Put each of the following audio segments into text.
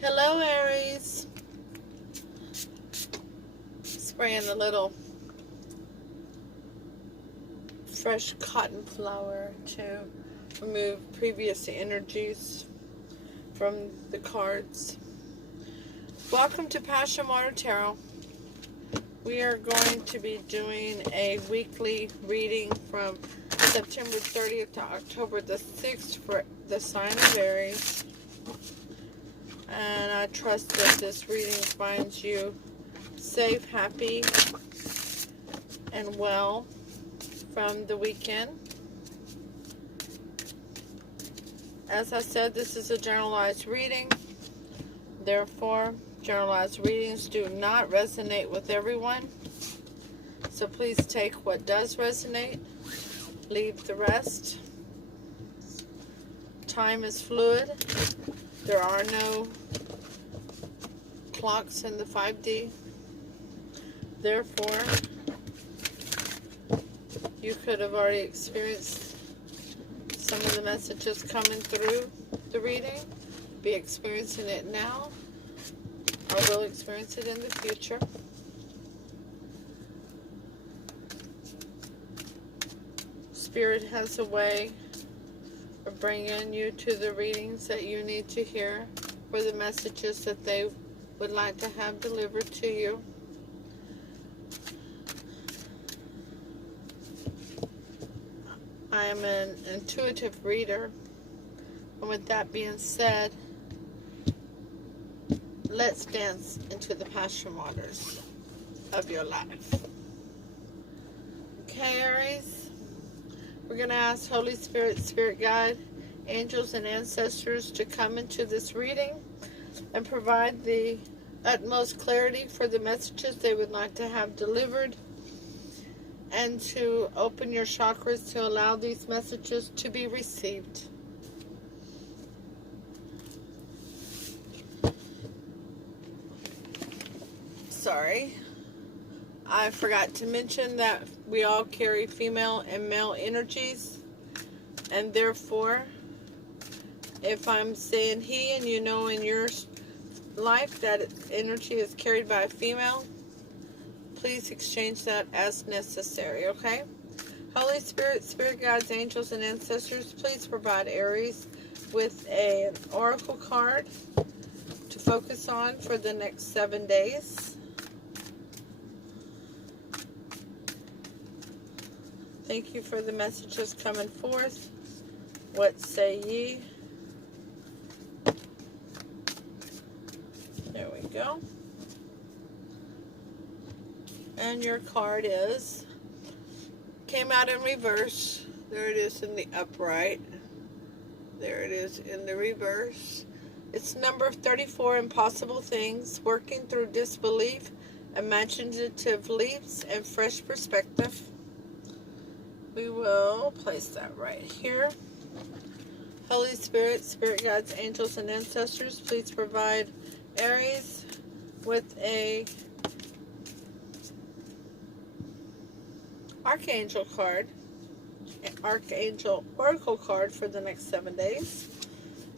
Hello, Aries. Spraying a little fresh cotton flower to remove previous energies from the cards. Welcome to Passion Water Tarot. We are going to be doing a weekly reading from September 30th to October the 6th for the sign of Aries. And I trust that this reading finds you safe, happy, and well from the weekend. As I said, this is a generalized reading. Therefore, generalized readings do not resonate with everyone. So please take what does resonate. Leave the rest. Time is fluid. There are no clocks in the 5D. Therefore, you could have already experienced some of the messages coming through the reading, be experiencing it now, or will experience it in the future. Spirit has a way of bringing you to the readings that you need to hear for the messages that they would like to have delivered to you. I am an intuitive reader, and with that being said, let's dance into the passion waters of your life. Okay, Aries, we're going to ask Holy Spirit, Spirit Guide, angels, and ancestors to come into this reading and provide the utmost clarity for the messages they would like to have delivered, and to open your chakras to allow these messages to be received. Sorry, I forgot to mention that we all carry female and male energies, and therefore, if I'm saying he and you know in your life that energy is carried by a female, please exchange that as necessary, okay? Holy Spirit, Spirit Guides, angels, and ancestors, please provide Aries with an oracle card to focus on for the next 7 days. Thank you for the messages coming forth. What say ye? There we go. And your card came out in reverse. There it is in the upright. There it is in the reverse. It's number 34, impossible things, working through disbelief, imaginative leaps, and fresh perspective. We will place that right here. Holy Spirit, Spirit Guides, angels, and ancestors, please provide Aries with a Archangel card, an Archangel Oracle card for the next 7 days.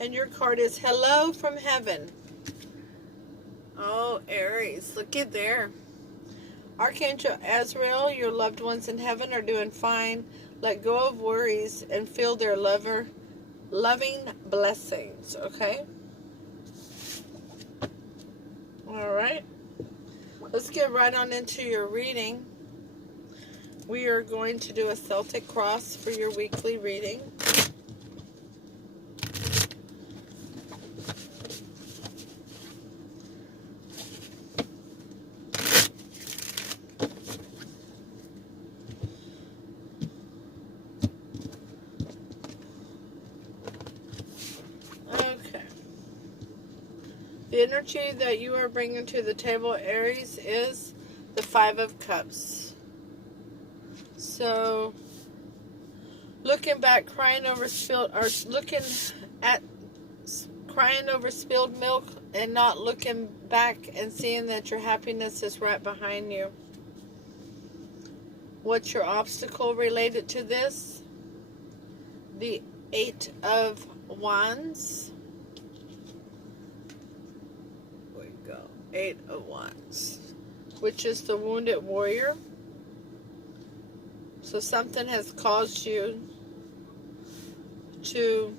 And your card is Hello from Heaven. Oh, Aries, looky there. Archangel Azrael, your loved ones in heaven are doing fine. Let go of worries and feel their loving blessings, okay? All right. Let's get right on into your reading. We are going to do a Celtic cross for your weekly reading. Okay. The energy that you are bringing to the table, Aries, is the Five of Cups. So, looking back, crying over spilled milk, and not looking back and seeing that your happiness is right behind you. What's your obstacle related to this? The Eight of Wands, go. 8 of Wands, which is the wounded warrior. So something has caused you to,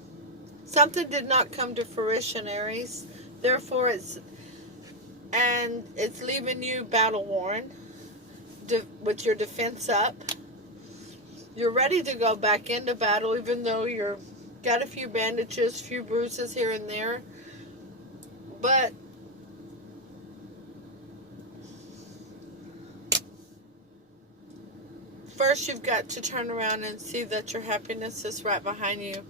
something did not come to fruition, Aries. Therefore, it's leaving you battle worn, with your defense up. You're ready to go back into battle, even though you're got a few bandages, few bruises here and there. But first, you've got to turn around and see that your happiness is right behind you.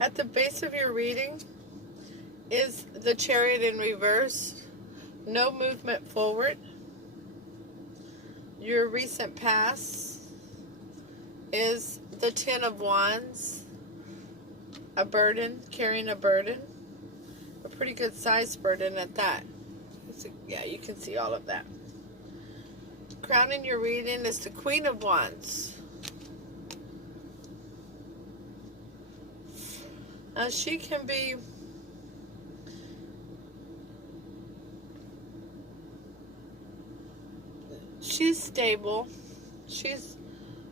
At the base of your reading is the Chariot in reverse. No movement forward. Your recent past is the 10 of Wands. A burden, carrying a burden. A pretty good sized burden at that. Yeah, you can see all of that. Crowning your reading is the Queen of Wands. She can be she's stable. She's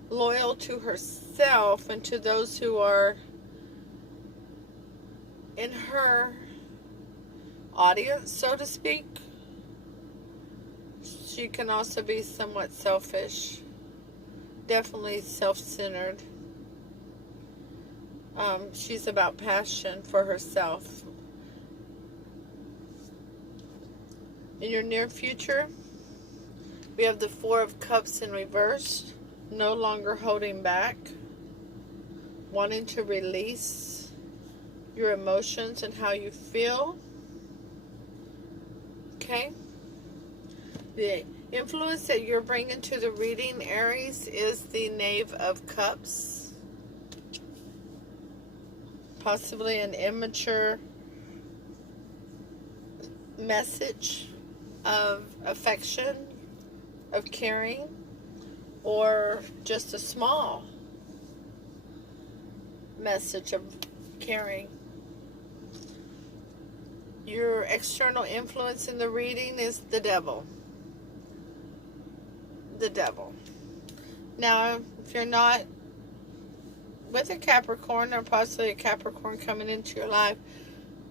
loyal to herself and to those who are in her audience, so to speak. She can also be somewhat selfish. Definitely self-centered. She's about passion for herself. In your near future, we have the 4 of Cups in reverse. No longer holding back. Wanting to release your emotions and how you feel. Okay? The influence that you're bringing to the reading, Aries, is the Knave of Cups. Possibly an immature message of affection, of caring, or just a small message of caring. Your external influence in the reading is the Devil. The Devil. Now, if you're not with a Capricorn, or possibly a Capricorn coming into your life,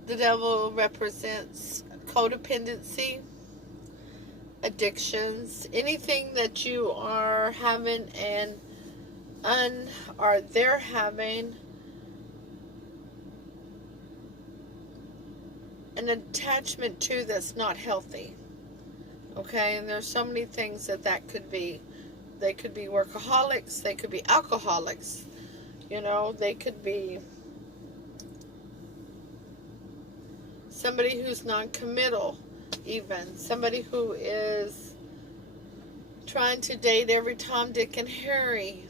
the Devil represents codependency, addictions, anything that you are having or they're having an attachment to that's not healthy. Okay, and there's so many things that could be. They could be workaholics, they could be alcoholics, you know, they could be somebody who's non-committal, even somebody who is trying to date every Tom, Dick, and Harry,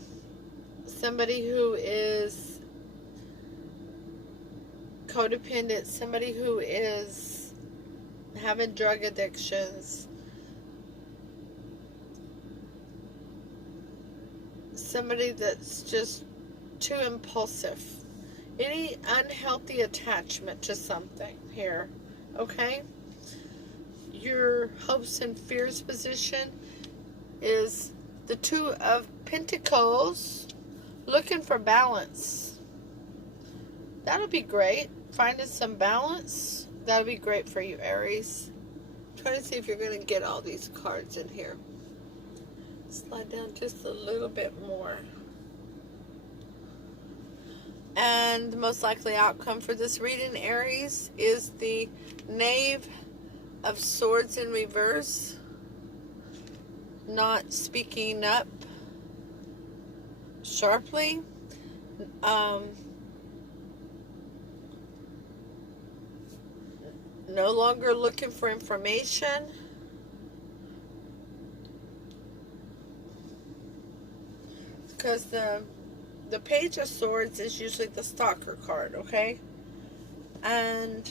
somebody who is codependent, somebody who is having drug addictions, somebody that's just too impulsive, any unhealthy attachment to something here. Okay, your hopes and fears position is the 2 of Pentacles, looking for balance. That'll be great. Finding some balance, that'll be great for you, Aries. Try to see if you're going to get all these cards in here. Slide down just a little bit more. And the most likely outcome for this reading, Aries, is the Knave of Swords in reverse. Not speaking up sharply. No longer looking for information. Because the Page of Swords is usually the stalker card, okay? And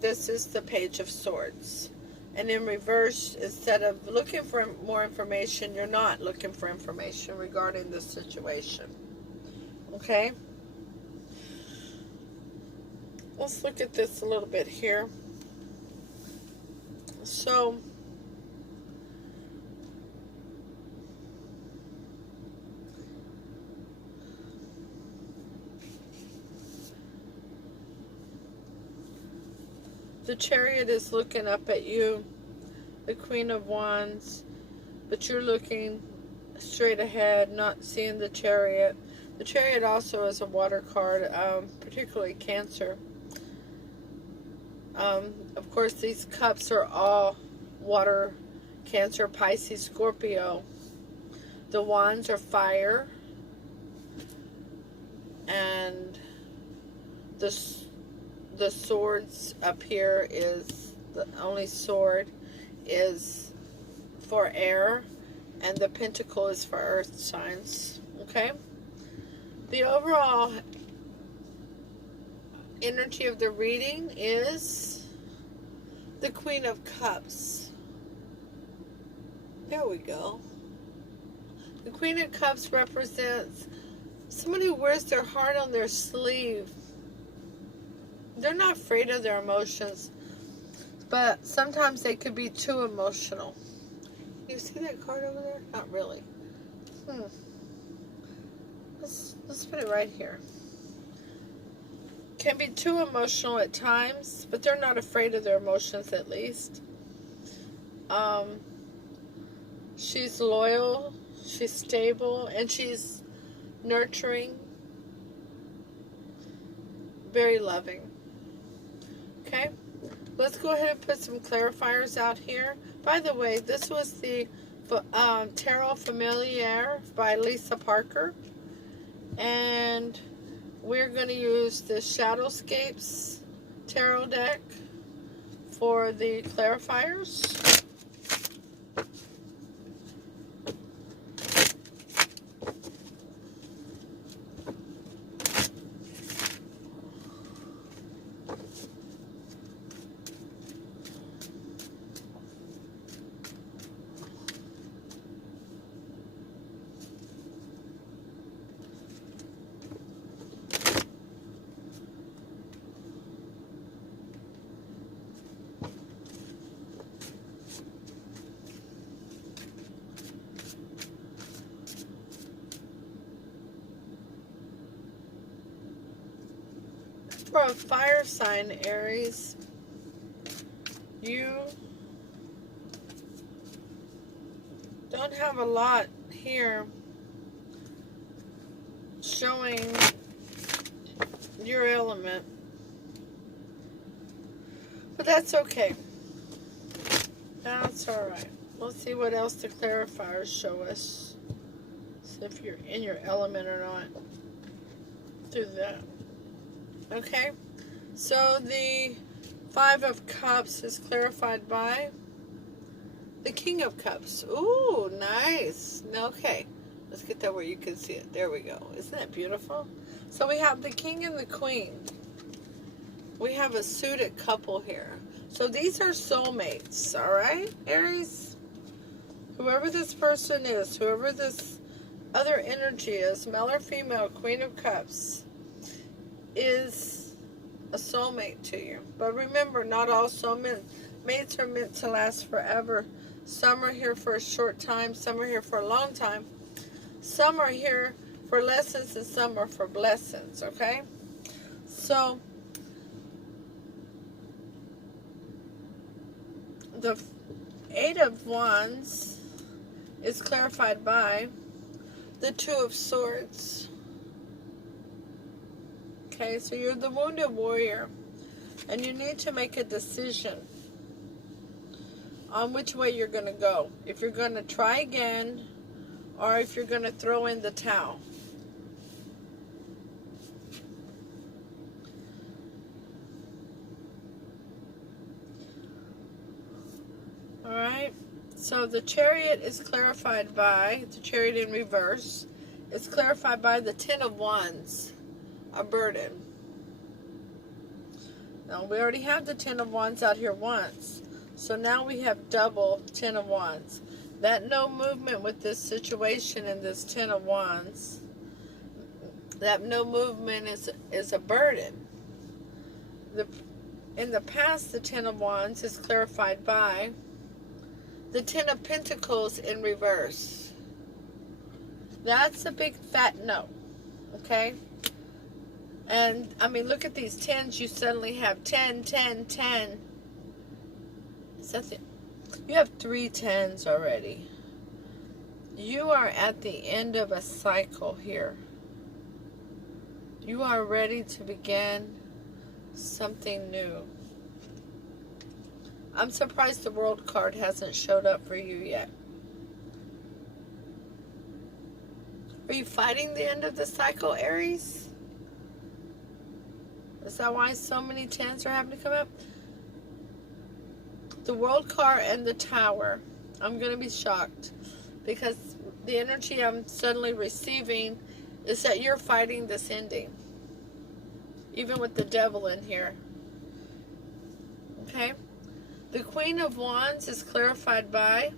this is the Page of Swords. And in reverse, instead of looking for more information, you're not looking for information regarding the situation. Okay? let's look at this a little bit here. So, the Chariot is looking up at you, the Queen of Wands, but you're looking straight ahead, not seeing the Chariot. The Chariot also is a water card, particularly Cancer. Of course, these cups are all water, Cancer, Pisces, Scorpio. The wands are fire, and the swords up here is, the only sword is for air, and the pentacle is for earth signs. Okay? The overall energy of the reading is the Queen of Cups. There we go. The Queen of Cups represents somebody who wears their heart on their sleeve. They're not afraid of their emotions, but sometimes they could be too emotional. You see that card over there? Not really. Let's put it right here. Can be too emotional at times, but they're not afraid of their emotions, at least. She's loyal, she's stable, and she's nurturing, very loving. Okay, let's go ahead and put some clarifiers out here. By the way, this was the Tarot Familiar by Lisa Parker, and we're going to use the Shadowscapes Tarot deck for the clarifiers. For a fire sign, Aries, you don't have a lot here showing your element, but that's okay. That's alright. Let's see what else the clarifiers show us. See if you're in your element or not through that. Okay, so the Five of Cups is clarified by the King of Cups. Ooh, nice. Okay, let's get that where you can see it. There we go. Isn't that beautiful? So we have the King and the Queen. We have a suited couple here. So these are soulmates, all right, Aries? Whoever this person is, whoever this other energy is, male or female, Queen of Cups, is a soulmate to you. But remember, not all soulmates are meant to last forever. Some are here for a short time, some are here for a long time. Some are here for lessons and some are for blessings, okay? So, the Eight of Wands is clarified by the Two of Swords. Okay, so you're the wounded warrior, and you need to make a decision on which way you're going to go. If you're going to try again, or if you're going to throw in the towel. Alright, so the Chariot is clarified by, the Chariot in reverse, is clarified by the Ten of Wands. A burden. Now we already have the Ten of Wands out here once, so now we have double Ten of Wands. That no movement with this situation in this Ten of Wands, that no movement is a burden. The In the past, the Ten of Wands is clarified by the Ten of Pentacles in reverse. That's a big fat no. Okay? And, I mean, look at these tens. You suddenly have 10, 10, 10. Is that the... You have 3 tens already. You are at the end of a cycle here. You are ready to begin something new. I'm surprised the World card hasn't showed up for you yet. Are you fighting the end of the cycle, Aries? Is that why so many tens are having to come up? The World card and the Tower. I'm going to be shocked because the energy I'm suddenly receiving is that you're fighting this ending. Even with the Devil in here. Okay? The Queen of Wands is clarified by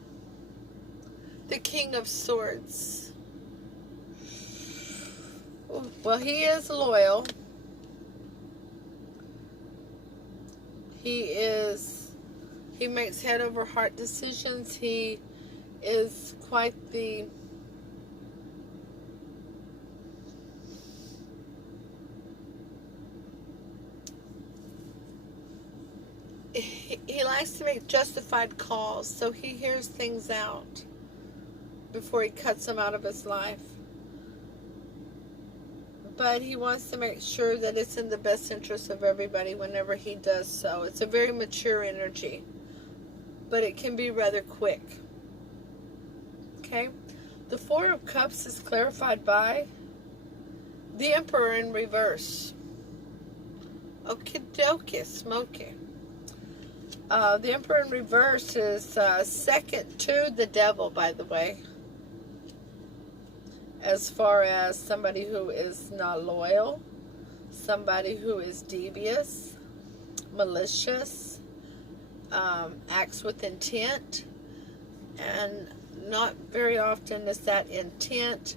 the King of Swords. Well, he is loyal. He makes head over heart decisions. He is quite the... He likes to make justified calls, so he hears things out before he cuts them out of his life. But he wants to make sure that it's in the best interest of everybody whenever he does so. It's a very mature energy, but it can be rather quick. Okay? The Four of Cups is clarified by the Emperor in reverse. Okie dokie, smoky. The Emperor in reverse is second to the Devil, by the way. As far as somebody who is not loyal, somebody who is devious, malicious, acts with intent, and not very often is that intent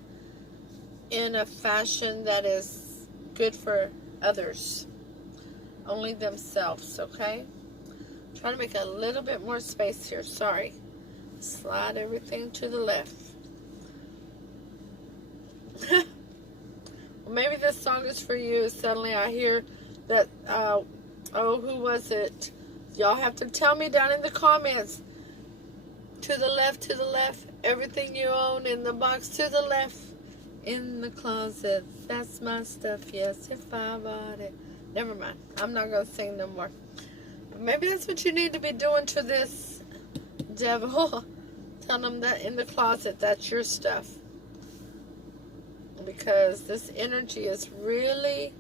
in a fashion that is good for others. Only themselves, okay? Trying to make a little bit more space here. Sorry. Slide everything to the left. Well, maybe this song is for you. Suddenly I hear that, oh, who was it? Y'all have to tell me down in the comments. To the left, everything you own in the box to the left. In the closet, that's my stuff, yes, if I bought it. Never mind. I'm not going to sing no more. Maybe that's what you need to be doing to this Devil. Tell them that in the closet, that's your stuff. Because this energy is really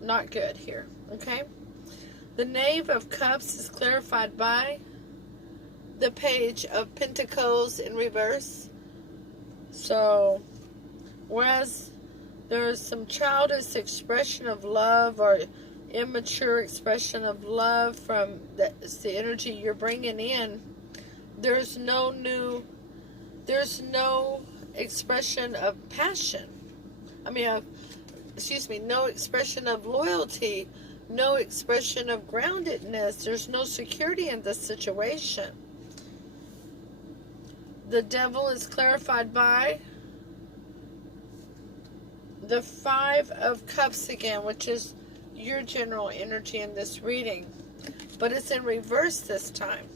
not good here. Okay? The Knave of Cups is clarified by the Page of Pentacles in reverse. So, whereas there's some childish expression of love or immature expression of love from the energy you're bringing in, there's no expression of passion. No expression of loyalty, no expression of groundedness. There's no security in this situation. The Devil is clarified by the Five of Cups again, which is your general energy in this reading, but it's in reverse this time.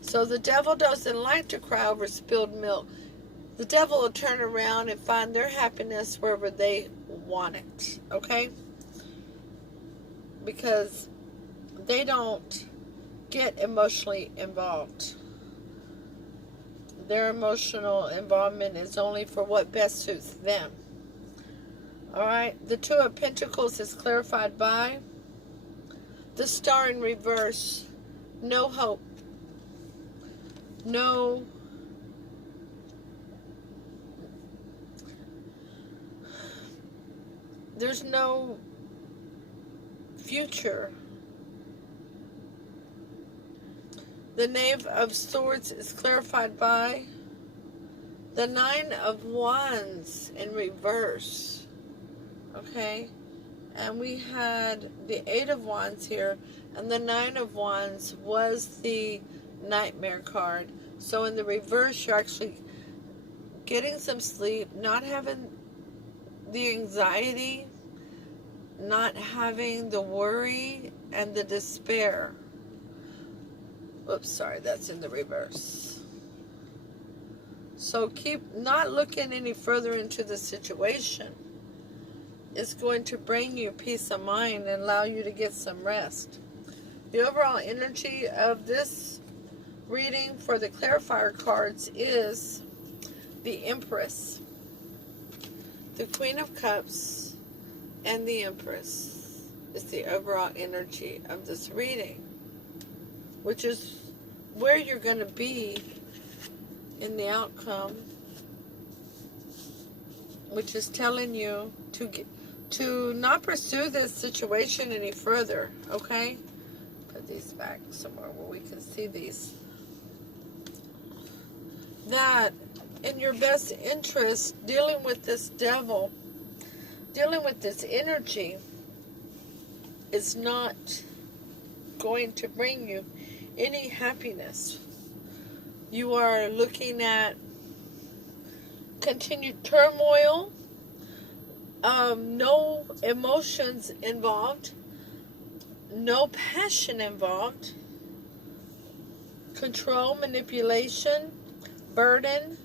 So the Devil doesn't like to cry over spilled milk. The Devil will turn around and find their happiness wherever they want it, okay? Because they don't get emotionally involved. Their emotional involvement is only for what best suits them. Alright, the Two of Pentacles is clarified by the Star in reverse. No hope. No. There's no future. The Knave of Swords is clarified by the Nine of Wands in reverse. Okay? and we had the Eight of Wands here, and the Nine of Wands was the Nightmare card. So in the reverse, you're actually getting some sleep, not having the anxiety, not having the worry and the despair. Oops, sorry, that's in the reverse. So keep not looking any further into the situation. It's going to bring you peace of mind and allow you to get some rest. The overall energy of this reading for the clarifier cards is the Empress, the Queen of Cups, and the Empress is the overall energy of this reading, which is where you're going to be in the outcome, which is telling you to not pursue this situation any further, okay? Put these back somewhere where we can see these. That in your best interest, dealing with this devil, dealing with this energy, is not going to bring you any happiness. You are looking at continued turmoil, no emotions involved, no passion involved, control, manipulation, burden,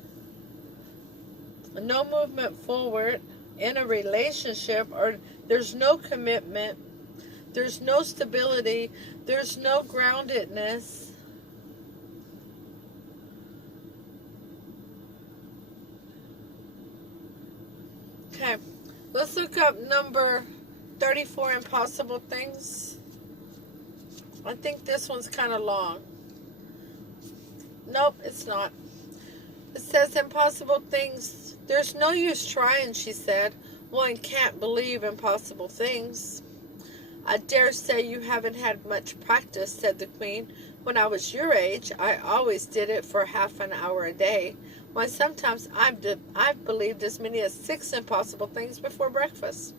no movement forward in a relationship, or there's no commitment, there's no stability, there's no groundedness. Okay, let's look up number 34, Impossible Things. I think this one's kind of long. Nope, it's not. It says impossible things. There's no use trying, she said. One can't believe impossible things. I dare say you haven't had much practice, said the Queen. When I was your age, I always did it for half an hour a day. Why, sometimes I've believed as many as 6 impossible things before breakfast.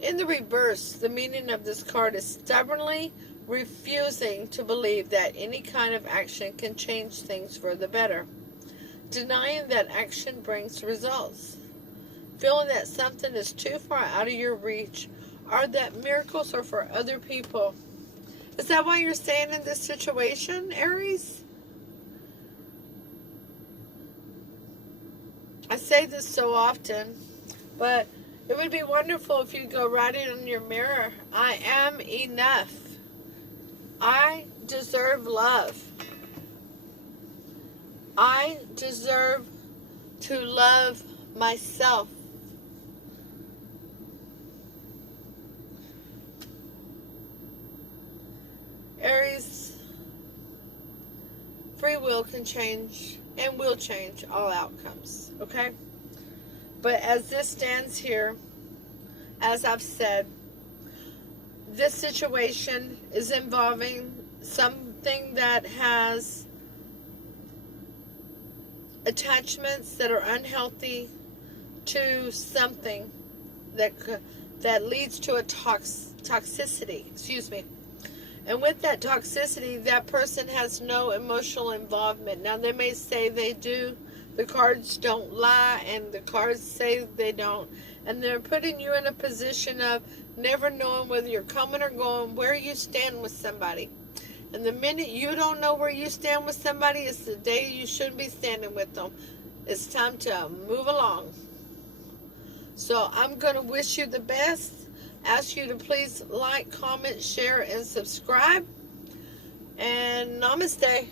In the reverse, the meaning of this card is stubbornly refusing to believe that any kind of action can change things for the better. Denying that action brings results. Feeling that something is too far out of your reach, or that miracles are for other people. Is that why you're staying in this situation, Aries? I say this so often, but it would be wonderful if you go write it on your mirror. I am enough. I deserve love. I deserve to love myself. Aries, free will can change and will change all outcomes, okay? But as this stands here, as I've said, this situation is involving something that has attachments that are unhealthy to something that leads to a toxicity, excuse me. And with that toxicity, that person has no emotional involvement. Now, they may say they do. The cards don't lie, and the cards say they don't. And they're putting you in a position of never knowing whether you're coming or going, where you stand with somebody. And the minute you don't know where you stand with somebody, it's the day you shouldn't be standing with them. It's time to move along. So I'm going to wish you the best. Ask you to please like, comment, share, and subscribe. And namaste.